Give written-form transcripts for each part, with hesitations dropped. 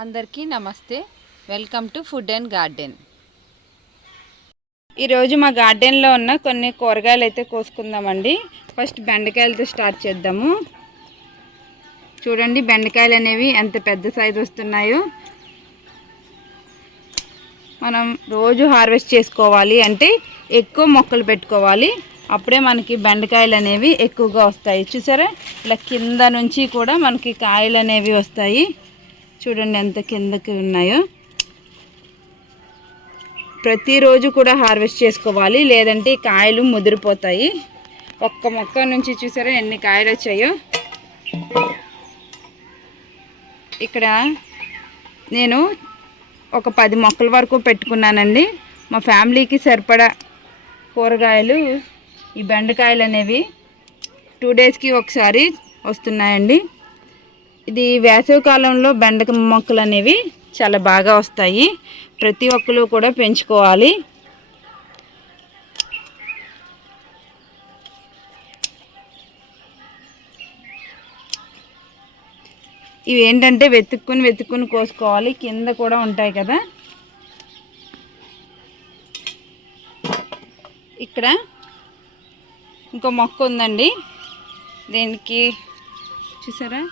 అందరికీ నమస్తే. Welcome to food and garden. ఈరోజు మా గార్డెన్లో ఉన్న కొన్ని కూరగాయలు అయితే కోసుకుందామండి. ఫస్ట్ బెండకాయలతో స్టార్ట్ చేద్దాము. చూడండి బెండకాయలు అనేవి ఎంత పెద్ద సైజు వస్తున్నాయో. మనం రోజు హార్వెస్ట్ చేసుకోవాలి అంటే ఎక్కువ మొక్కలు పెట్టుకోవాలి, అప్పుడే మనకి బెండకాయలు అనేవి ఎక్కువగా వస్తాయి. చూసారా, ఇలా కింద నుంచి కూడా మనకి కాయలు అనేవి వస్తాయి. చూడండి ఎంత కిందకి ఉన్నాయో. ప్రతిరోజు కూడా హార్వెస్ట్ చేసుకోవాలి, లేదంటే కాయలు ముదిరిపోతాయి. ఒక్క మొక్క నుంచి చూసారా ఎన్ని కాయలు వచ్చాయో. ఇక్కడ నేను ఒక 10 మొక్కల వరకు పెట్టుకున్నానండి. మా ఫ్యామిలీకి సరిపడా కూరగాయలు ఈ బెండకాయలు అనేవి 2 డేస్కి ఒకసారి వస్తున్నాయండి. ఇది వేసవి కాలంలో బెండకాయ మొక్కలు అనేవి చాలా బాగా వస్తాయి. ప్రతి ఒక్కరు కూడా పెంచుకోవాలి. ఇవి ఏంటంటే వెతుక్కుని కోసుకోవాలి, కింద కూడా ఉంటాయి కదా. ఇక్కడ ఇంకో మొక్క ఉందండి, దీనికి చూసారా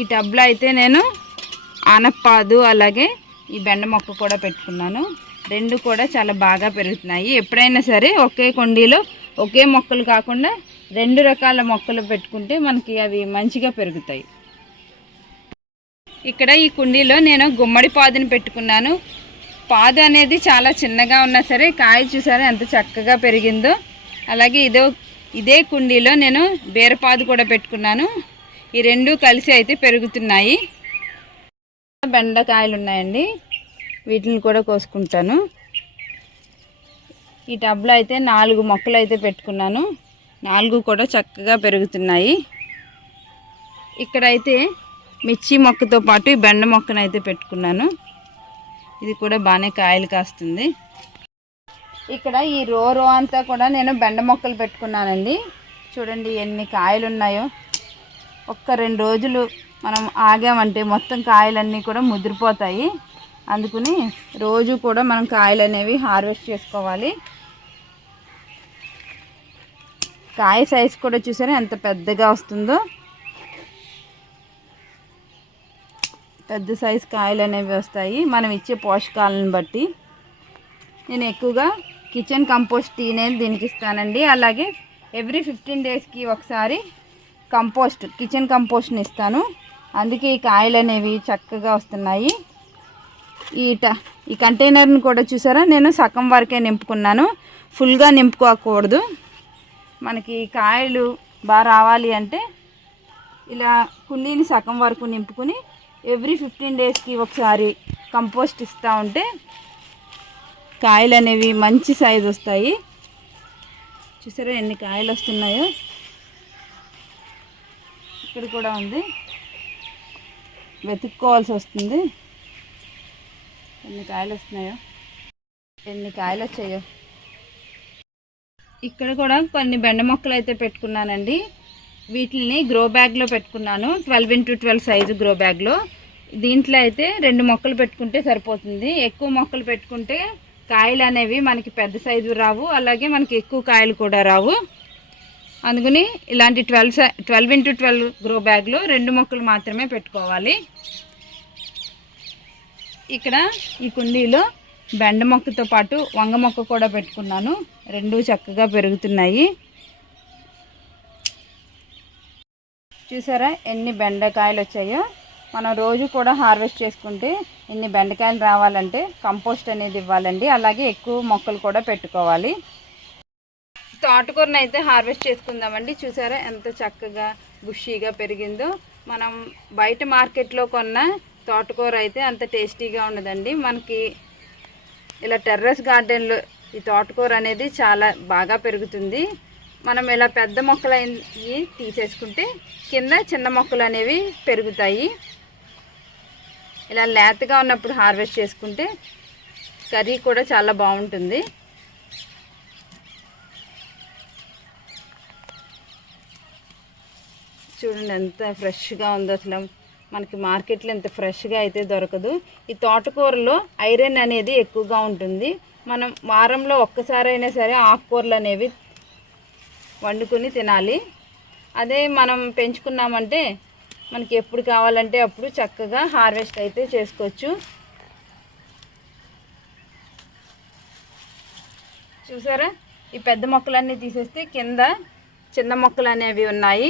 ఈ టబ్లో అయితే నేను ఆనపాదు అలాగే ఈ బెండ మొక్క కూడా పెట్టుకున్నాను. రెండు కూడా చాలా బాగా పెరుగుతున్నాయి. ఎప్పుడైనా సరే ఒకే కుండీలో ఒకే మొక్కలు కాకుండా 2 రకాల మొక్కలు పెట్టుకుంటే మనకి అవి మంచిగా పెరుగుతాయి. ఇక్కడ ఈ కుండీలో నేను గుమ్మడి పాదుని పెట్టుకున్నాను. పాదు అనేది చాలా చిన్నగా ఉన్నా సరే కాయ చూసారా ఎంత చక్కగా పెరిగిందో. అలాగే ఇదే కుండీలో నేను బీరపాదు కూడా పెట్టుకున్నాను. ఈ రెండు కలిసి అయితే పెరుగుతున్నాయి. బెండకాయలు ఉన్నాయండి, వీటిని కూడా కోసుకుంటాను. ఈ టబ్లో అయితే 4 మొక్కలు అయితే పెట్టుకున్నాను. 4 కూడా చక్కగా పెరుగుతున్నాయి. ఇక్కడైతే మిర్చి మొక్కతో పాటు ఈ బెండ మొక్కను అయితే పెట్టుకున్నాను. ఇది కూడా బాగానే కాయలు కాస్తుంది. ఇక్కడ ఈ రో అంతా కూడా నేను బెండ మొక్కలు పెట్టుకున్నానండి. చూడండి ఎన్ని కాయలు ఉన్నాయో. ఒక్క 2 రోజులు మనం ఆగామంటే మొత్తం కాయలన్నీ కూడా ముదిరిపోతాయి. అందుకని రోజు కూడా మనం కాయలు అనేవి హార్వెస్ట్ చేసుకోవాలి. కాయ సైజు కూడా చూసారా ఎంత పెద్దగా వస్తుందో. పెద్ద సైజు కాయలు అనేవి వస్తాయి మనం ఇచ్చే పోషకాలను బట్టి. నేను ఎక్కువగా కిచెన్ కంపోస్ట్ టీ అనేది దీనికి ఇస్తానండి. అలాగే ఎవ్రీ 15 డేస్కి ఒకసారి కిచెన్ కంపోస్ట్ని ఇస్తాను. అందుకే ఈ కాయలు అనేవి చక్కగా వస్తున్నాయి. ఈ కంటైనర్ని కూడా చూసారా నేను సగం వరకే నింపుకున్నాను, ఫుల్గా నింపుకోకూడదు. మనకి కాయలు బాగా రావాలి అంటే ఇలా కుండీని సగం వరకు నింపుకుని ఎవ్రీ 15 డేస్కి ఒకసారి కంపోస్ట్ ఇస్తూ ఉంటే కాయలు అనేవి మంచి సైజు వస్తాయి. చూసారా ఎన్ని కాయలు వస్తున్నాయో. ఇక్కడ కూడా ఉంది, వెతుక్కోవాల్సి వస్తుంది. ఎన్ని కాయలు వస్తున్నాయో, ఎన్ని కాయలు వచ్చాయో. ఇక్కడ కూడా కొన్ని బెండ మొక్కలు అయితే పెట్టుకున్నానండి. వీటిని గ్రో బ్యాగ్లో పెట్టుకున్నాను, 12x12 సైజు గ్రో బ్యాగ్లో. దీంట్లో అయితే 2 మొక్కలు పెట్టుకుంటే సరిపోతుంది. ఎక్కువ మొక్కలు పెట్టుకుంటే కాయలు అనేవి మనకి పెద్ద సైజు రావు, అలాగే మనకి ఎక్కువ కాయలు కూడా రావు. అందుకని ఇలాంటి 12x12 గ్రో బ్యాగ్లో 2 మొక్కలు మాత్రమే పెట్టుకోవాలి. ఇక్కడ ఈ కుండీలో బెండ మొక్కతో పాటు వంగ మొక్క కూడా పెట్టుకున్నాను. 2 చక్కగా పెరుగుతున్నాయి. చూసారా ఎన్ని బెండకాయలు వచ్చాయో. మనం రోజు కూడా హార్వెస్ట్ చేసుకుంటే ఇన్ని బెండకాయలు రావాలంటే కంపోస్ట్ అనేది ఇవ్వాలండి. అలాగే ఎక్కువ మొక్కలు కూడా పెట్టుకోవాలి. తోటకూరను అయితే హార్వెస్ట్ చేసుకుందామండి. చూసారా ఎంత చక్కగా బుషీగా పెరిగిందో. మనం బయట మార్కెట్లో కొన్న తోటకూర అయితే అంత టేస్టీగా ఉండదండి. మనకి ఇలా టెర్రస్ గార్డెన్లో ఈ తోటకూర అనేది చాలా బాగా పెరుగుతుంది. మనం ఇలా పెద్ద మొక్కలు తీసేసుకుంటే కింద చిన్న మొక్కలు అనేవి పెరుగుతాయి. ఇలా లేతగా ఉన్నప్పుడు హార్వెస్ట్ చేసుకుంటే కర్రీ కూడా చాలా బాగుంటుంది. చూడండి ఎంత ఫ్రెష్గా ఉందో. అసలు మనకి మార్కెట్లో ఇంత ఫ్రెష్గా అయితే దొరకదు. ఈ తోటకూరలో ఐరన్ అనేది ఎక్కువగా ఉంటుంది. మనం వారంలో ఒక్కసారైనా సరే ఆకుకూరలు అనేవి వండుకొని తినాలి. అదే మనం పెంచుకున్నామంటే మనకి ఎప్పుడు కావాలంటే అప్పుడు చక్కగా హార్వెస్ట్ అయితే చేసుకోవచ్చు. చూసారా, ఈ పెద్ద మొక్కలన్నీ తీసేస్తే కింద చిన్న మొక్కలు అనేవి ఉన్నాయి,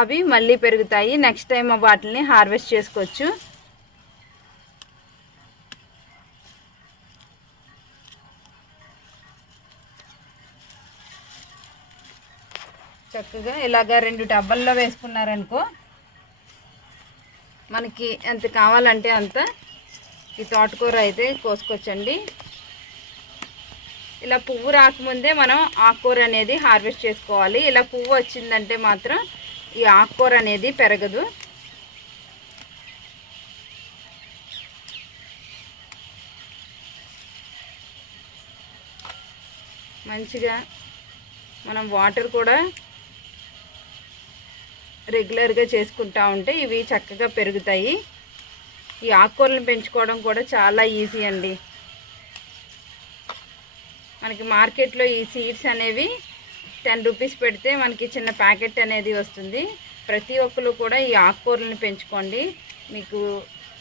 అవి మళ్ళీ పెరుగుతాయి. నెక్స్ట్ టైం వాటిని హార్వెస్ట్ చేసుకోవచ్చు. చక్కగా ఇలాగ 2 డబ్బాల్లో వేసుకున్నారనుకో మనకి ఎంత కావాలంటే అంత ఈ తోటకూర అయితే కోసుకోవచ్చండి. ఇలా పువ్వు రాకముందే మనం ఆకుకూర అనేది హార్వెస్ట్ చేసుకోవాలి. ఇలా పువ్వు వచ్చిందంటే మాత్రం ఈ ఆకుకూర అనేది పెరగదు. మంచిగా మనం వాటర్ కూడా రెగ్యులర్గా చేసుకుంటూ ఉంటే ఇవి చక్కగా పెరుగుతాయి. ఈ ఆకుకూరలను పెంచుకోవడం కూడా చాలా ఈజీ అండి. మనకి మార్కెట్లో ఈ సీడ్స్ అనేవి 10 రూపీస్ పెడితే మనకి చిన్న ప్యాకెట్ అనేది వస్తుంది. ప్రతి ఒక్కరు కూడా ఈ ఆకుకూరలను పెంచుకోండి. మీకు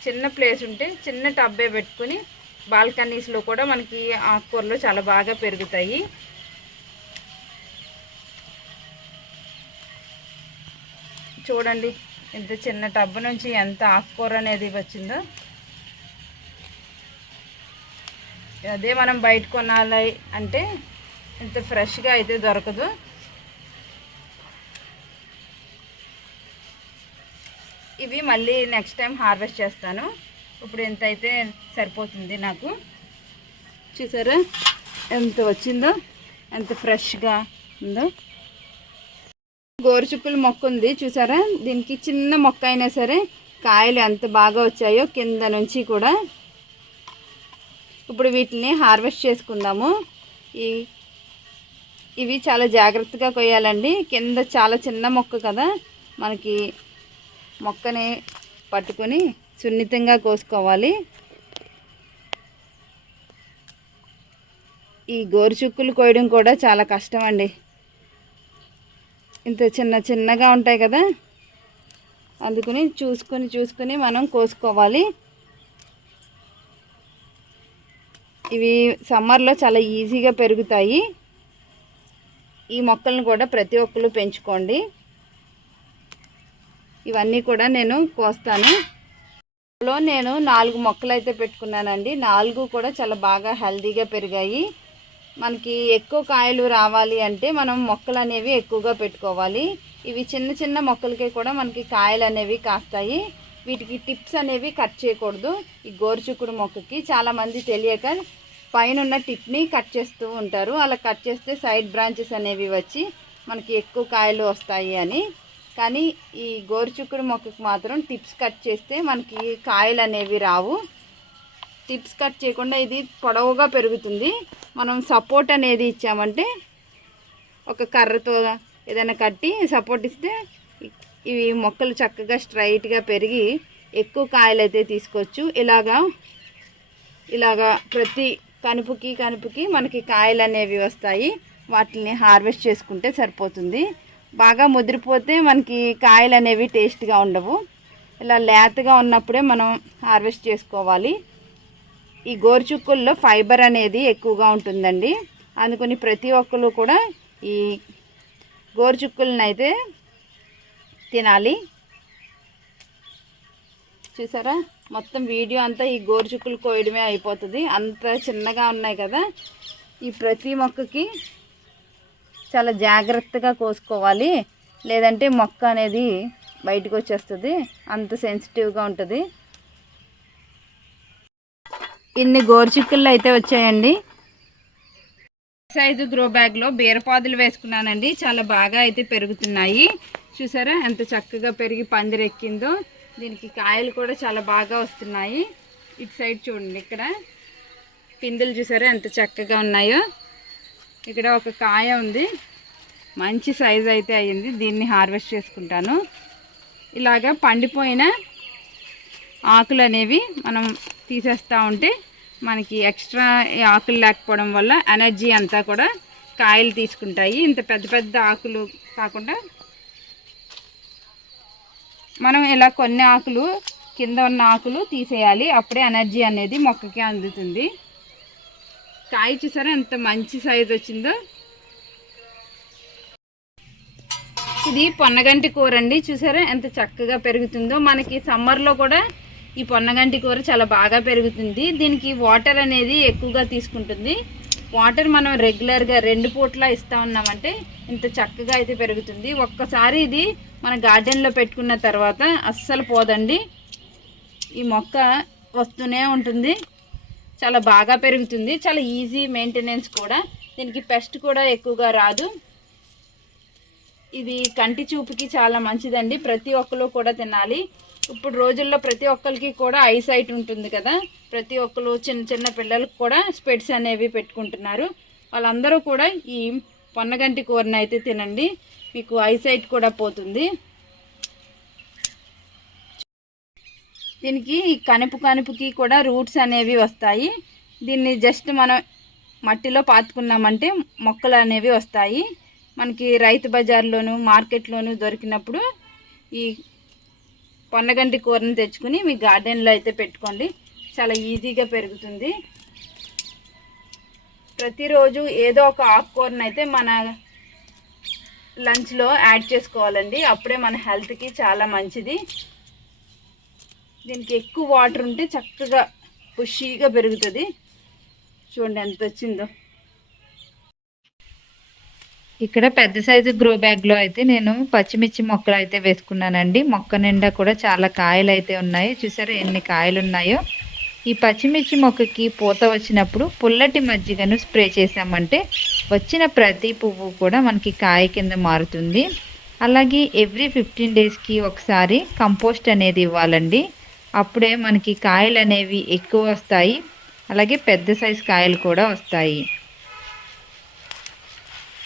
చిన్న ప్లేస్ ఉంటే చిన్న టబ్బే పెట్టుకుని బాల్కనీస్లో కూడా మనకి ఆకుకూరలు చాలా బాగా పెరుగుతాయి. చూడండి, ఇంత చిన్న టబ్బు నుంచి ఎంత ఆకుకూర అనేది వచ్చిందో. అదే మనం బయట కొనాలి అంటే ఇంత ఫ్రెష్గా అయితే దొరకదు. ఇవి మళ్ళీ నెక్స్ట్ టైం హార్వెస్ట్ చేస్తాను. ఇప్పుడు ఎంత అయితే సరిపోతుంది నాకు. చూసారా ఎంత వచ్చిందో, ఎంత ఫ్రెష్గా ఉందో. గోరుచుక్కుల మొక్క ఉంది చూసారా, దీనికి చిన్న మొక్క అయినా సరే కాయలు ఎంత బాగా వచ్చాయో కింద నుంచి కూడా. ఇప్పుడు వీటిని హార్వెస్ట్ చేసుకుందాము. ఇవి చాలా జాగ్రత్తగా కొయ్యాలండి. కింద చాలా చిన్న మొక్క కదా, మనకి మొక్కని పట్టుకొని సున్నితంగా కోసుకోవాలి. ఈ గోరుచుక్కులు కోయడం కూడా చాలా కష్టం అండి. ఇంత చిన్నగా ఉంటాయి కదా, అందుకని చూసుకొని మనం కోసుకోవాలి. ఇవి సమ్మర్లో చాలా ఈజీగా పెరుగుతాయి. ఈ మొక్కలను కూడా ప్రతి ఒక్కరు పెంచుకోండి. ఇవన్నీ కూడా నేను కోస్తాను. నేను 4 మొక్కలు అయితే పెట్టుకున్నానండి. 4 కూడా చాలా బాగా హెల్తీగా పెరిగాయి. మనకి ఎక్కువ కాయలు రావాలి అంటే మనం మొక్కలు అనేవి ఎక్కువగా పెట్టుకోవాలి. ఇవి చిన్న మొక్కలకి కూడా మనకి కాయలు అనేవి కాస్తాయి. వీటికి టిప్స్ అనేవి కట్ చేయకూడదు. ఈ గోరుచుక్కుడు మొక్కకి చాలామంది తెలియక పైన ఉన్న టిప్ని కట్ చేస్తూ ఉంటారు. అలా కట్ చేస్తే సైడ్ బ్రాంచెస్ అనేవి వచ్చి మనకి ఎక్కువ కాయలు వస్తాయి అని. కానీ ఈ గోరుచుక్కుడు మొక్కకి మాత్రం టిప్స్ కట్ చేస్తే మనకి కాయలు అనేవి రావు. టిప్స్ కట్ చేయకుండా ఇది పొడవుగా పెరుగుతుంది. మనం సపోర్ట్ అనేది ఇచ్చామంటే ఒక కర్రతో ఏదైనా కట్టి సపోర్ట్ ఇస్తే ఇవి మొక్కలు చక్కగా స్ట్రైట్గా పెరిగి ఎక్కువ కాయలు అయితే తీసుకోవచ్చు. ఇలాగా ప్రతి కనుపుకి మనకి కాయలు అనేవి వస్తాయి. వాటిని హార్వెస్ట్ చేసుకుంటే సరిపోతుంది. బాగా ముదిరిపోతే మనకి కాయలు అనేవి టేస్ట్గా ఉండవు. ఇలా లేతగా ఉన్నప్పుడే మనం హార్వెస్ట్ చేసుకోవాలి. ఈ గోరుచుక్కుల్లో ఫైబర్ అనేది ఎక్కువగా ఉంటుందండి. అందుకని ప్రతి ఒక్కరు కూడా ఈ గోరుచుక్కులను అయితే తినాలి. చూసారా, మొత్తం వీడియో అంతా ఈ గోరుచుక్కులు కోయడమే అయిపోతుంది. అంత చిన్నగా ఉన్నాయి కదా. ఈ ప్రతి మొక్కకి చాలా జాగ్రత్తగా కోసుకోవాలి, లేదంటే మొక్క అనేది బయటకు వచ్చేస్తుంది. అంత సెన్సిటివ్గా ఉంటుంది. ఇన్ని గోరుచుక్కులు అయితే వచ్చాయండి. సైజు గ్రో బ్యాగ్లో బీరపాదులు వేసుకున్నానండి. చాలా బాగా అయితే పెరుగుతున్నాయి. చూసారా ఎంత చక్కగా పెరిగి పందిరెక్కిందో. దీనికి కాయలు కూడా చాలా బాగా వస్తున్నాయి. ఇటు సైడ్ చూడండి, ఇక్కడ పిందులు చూసారా ఎంత చక్కగా ఉన్నాయో. ఇక్కడ ఒక కాయ ఉంది, మంచి సైజు అయితే అయ్యింది. దీన్ని హార్వెస్ట్ చేసుకుంటాను. ఇలాగా పండిపోయిన ఆకులు అనేవి మనం తీసేస్తూ ఉంటే మనకి ఎక్స్ట్రా ఆకులు లేకపోవడం వల్ల ఎనర్జీ అంతా కూడా కాయలు తీసుకుంటాయి. ఇంత పెద్ద పెద్ద ఆకులు కాకుండా మనం ఇలా కొన్ని ఆకులు కింద ఉన్న ఆకులు తీసేయాలి. అప్పుడే ఎనర్జీ అనేది మొక్కకి అందుతుంది. కాయ చూసారా ఎంత మంచి సైజు వచ్చిందో. ఇది పొన్నగంటి కూర అండి. చూసారా ఎంత చక్కగా పెరుగుతుందో. మనకి సమ్మర్లో కూడా ఈ పొన్నగంటి కూర చాలా బాగా పెరుగుతుంది. దీనికి వాటర్ అనేది ఎక్కువగా తీసుకుంటుంది. వాటర్ మనం రెగ్యులర్గా 2 పూట్ల ఇస్తూ ఉన్నామంటే ఇంత చక్కగా అయితే పెరుగుతుంది. ఒక్కసారి ఇది మన గార్డెన్లో పెట్టుకున్న తర్వాత అస్సలు పోదండి. ఈ మొక్క వస్తూనే ఉంటుంది. చాలా బాగా పెరుగుతుంది. చాలా ఈజీ మెయింటెనెన్స్ కూడా. దీనికి పెస్ట్ కూడా ఎక్కువగా రాదు. ఇది కంటి చూపుకి చాలా మంచిదండి. ప్రతి ఒక్కరు కూడా తినాలి. ఇప్పుడు రోజుల్లో ప్రతి ఒక్కరికి కూడా ఐసైట్ ఉంటుంది కదా. ప్రతి ఒక్కరు చిన్న చిన్న పిల్లలకు కూడా స్పెట్స్ అనేవి పెట్టుకుంటున్నారు. వాళ్ళందరూ కూడా ఈ పొన్నగంటి కూరని అయితే తినండి. మీకు ఐసైట్ కూడా పోతుంది. దీనికి కనుపుకి కూడా రూట్స్ అనేవి వస్తాయి. దీన్ని జస్ట్ మనం మట్టిలో పాతుకున్నామంటే మొక్కలు అనేవి వస్తాయి. మనకి రైతు బజార్లోను మార్కెట్లోను దొరికినప్పుడు ఈ పొన్నగంటి కూరని తెచ్చుకుని మీ గార్డెన్లో అయితే పెట్టుకోండి. చాలా ఈజీగా పెరుగుతుంది. ప్రతిరోజు ఏదో ఒక ఆకుకూరని అయితే మన లంచ్లో యాడ్ చేసుకోవాలండి. అప్పుడే మన హెల్త్కి చాలా మంచిది. దీనికి ఎక్కువ వాటర్ ఉంటే చక్కగా పుష్గా పెరుగుతుంది. చూడండి ఎంత వచ్చిందో. ఇక్కడ పెద్ద సైజు గ్రో బ్యాగ్లో అయితే నేను పచ్చిమిర్చి మొక్కలు అయితే వేసుకున్నానండి. మొక్క నిండా కూడా చాలా కాయలు అయితే ఉన్నాయి. చూసారా ఎన్ని కాయలు ఉన్నాయో. ఈ పచ్చిమిర్చి మొక్కకి పూత వచ్చినప్పుడు పుల్లటి మజ్జిగను స్ప్రే చేసామంటే వచ్చిన ప్రతి పువ్వు కూడా మనకి కాయ కింద మారుతుంది. అలాగే ఎవ్రీ 15 డేస్కి ఒకసారి కంపోస్ట్ అనేది ఇవ్వాలండి. అప్పుడే మనకి కాయలు అనేవి ఎక్కువ వస్తాయి. అలాగే పెద్ద సైజు కాయలు కూడా వస్తాయి.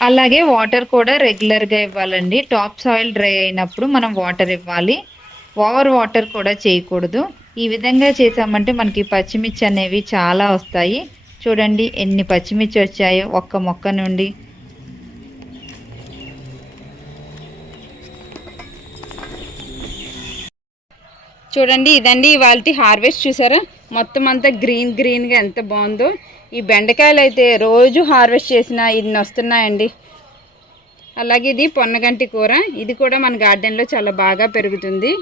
అలాగే వాటర్ కూడా రెగ్యులర్గా ఇవ్వాలండి. టాప్ సాయిల్ డ్రై అయినప్పుడు మనం వాటర్ ఇవ్వాలి. ఓవర్ వాటర్ కూడా చేయకూడదు. ఈ విధంగా చేసామంటే మనకి పచ్చిమిర్చి అనేవి చాలా వస్తాయి. చూడండి ఎన్ని పచ్చిమిర్చి వచ్చాయో ఒక్క మొక్క నుండి. చూడండి ఇదండి ఇవాల్టి హార్వెస్ట్. చూసారా మొత్తం అంతా గ్రీన్గా ఎంత బాగుందో. ఈ బెండకాయలు అయితే రోజు హార్వెస్ట్ చేసినా ఇన్ని వస్తున్నాయండి. అలాగే ఇది పొన్నగంటి కూర. ఇది కూడా మన గార్డెన్లో చాలా బాగా పెరుగుతుంది.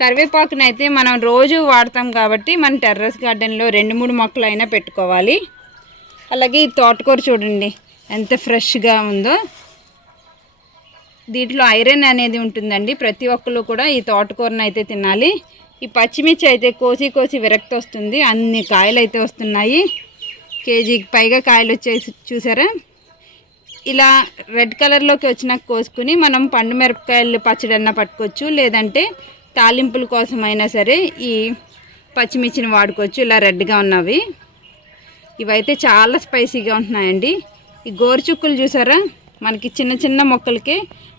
కరివేపాకునైతే మనం రోజు వాడతాం కాబట్టి మన టెర్రస్ గార్డెన్లో 2-3 మొక్కలు అయినా పెట్టుకోవాలి. అలాగే ఈ తోటకూర చూడండి ఎంత ఫ్రెష్గా ఉందో. దీంట్లో ఐరన్ అనేది ఉంటుందండి. ప్రతి ఒక్కరు కూడా ఈ తోటకూరను అయితే తినాలి. ఈ పచ్చిమిర్చి అయితే కోసి విరక్తి వస్తుంది. అన్ని కాయలు అయితే వస్తున్నాయి. కేజీకి పైగా కాయలు వచ్చేసి చూసారా. ఇలా రెడ్ కలర్లోకి వచ్చినాక కోసుకుని మనం పండు మిరపకాయలు పచ్చడన్నా పట్టుకోవచ్చు. లేదంటే తాలింపుల కోసమైనా సరే ఈ పచ్చిమిర్చిని వాడుకోవచ్చు. ఇలా రెడ్గా ఉన్నవి ఇవైతే చాలా స్పైసీగా ఉంటున్నాయండి. ఈ గోరుచుక్కులు చూసారా మనకి చిన్న చిన్న మొక్కలకి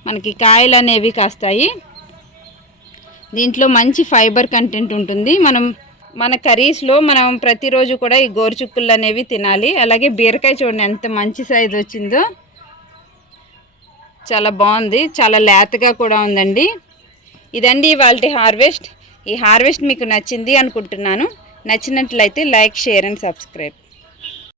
మనకి కాయలు అనేవి కాస్తాయి. దీంట్లో మంచి ఫైబర్ కంటెంట్ ఉంటుంది. మన కర్రీస్లో మనం ప్రతిరోజు కూడా ఈ గోరుచుక్కులు అనేవి తినాలి. అలాగే బీరకాయ చూడండి ఎంత మంచి సైజు వచ్చిందో. చాలా బాగుంది. చాలా లేతగా కూడా ఉందండి. ఇదండి ఇవాల్టి హార్వెస్ట్. ఈ హార్వెస్ట్ మీకు నచ్చింది అనుకుంటున్నాను. నచ్చినట్లయితే లైక్, షేర్ అండ్ సబ్స్క్రైబ్.